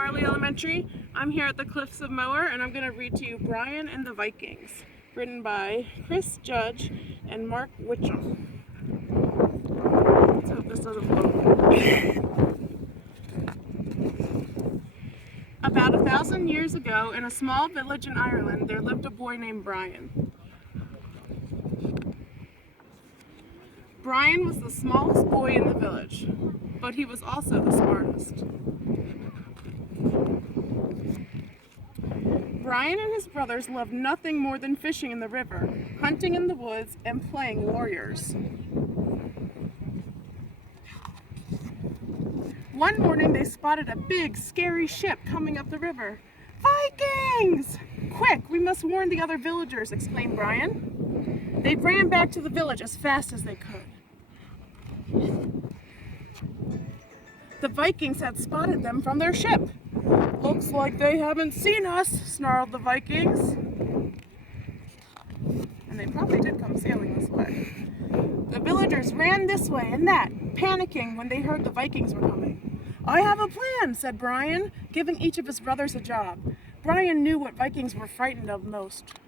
Marley Elementary. I'm here at the Cliffs of Moher, and I'm going to read to you Brian and the Vikings, written by Chris Judge and Mark Witcham. Let's hope this doesn't blow. About 1,000 years ago, in a small village in Ireland, there lived a boy named Brian. Brian was the smallest boy in the village, but he was also the smartest. Brian and his brothers loved nothing more than fishing in the river, hunting in the woods, and playing warriors. One morning they spotted a big, scary ship coming up the river. "Vikings! Quick, we must warn the other villagers," exclaimed Brian. They ran back to the village as fast as they could. The Vikings had spotted them from their ship. "Looks like they haven't seen us," snarled the Vikings. And they probably did come sailing this way. The villagers ran this way and that, panicking when they heard the Vikings were coming. "I have a plan," said Brian, giving each of his brothers a job. Brian knew what Vikings were frightened of most.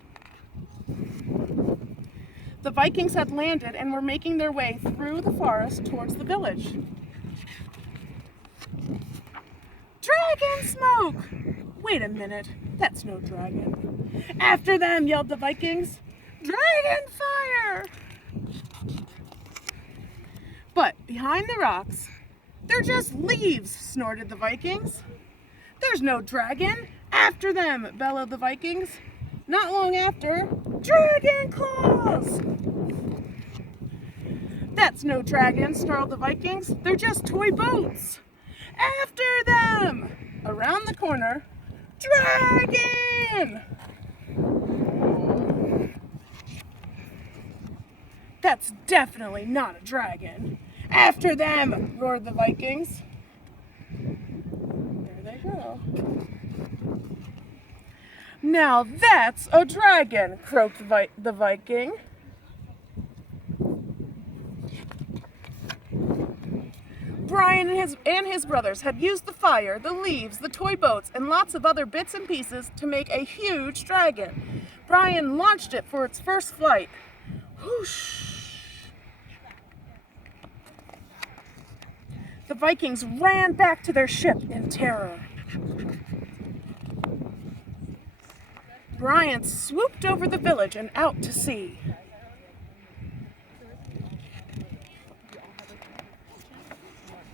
The Vikings had landed and were making their way through the forest towards the village. "Dragon smoke!" "Wait a minute, that's no dragon." "After them!" yelled the Vikings. "Dragon fire!" But behind the rocks, "They're just leaves," snorted the Vikings. "There's no dragon!" "After them!" bellowed the Vikings. Not long after, "Dragon claws!" "That's no dragon," snarled the Vikings. "They're just toy boats." "After them!" Around the corner, "Dragon!" "That's definitely not a dragon." "After them!" roared the Vikings. There they go. "Now that's a dragon!" croaked the Viking. Brian and his brothers had used the fire, the leaves, the toy boats, and lots of other bits and pieces to make a huge dragon. Brian launched it for its first flight. Whoosh! The Vikings ran back to their ship in terror. Brian swooped over the village and out to sea.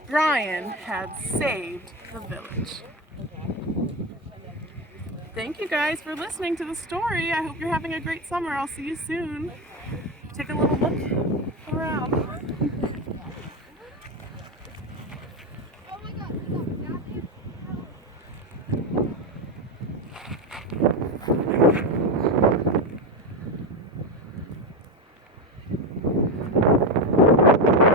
Brian had saved the village. Thank you guys for listening to the story. I hope you're having a great summer. I'll see you soon. Take a little look around.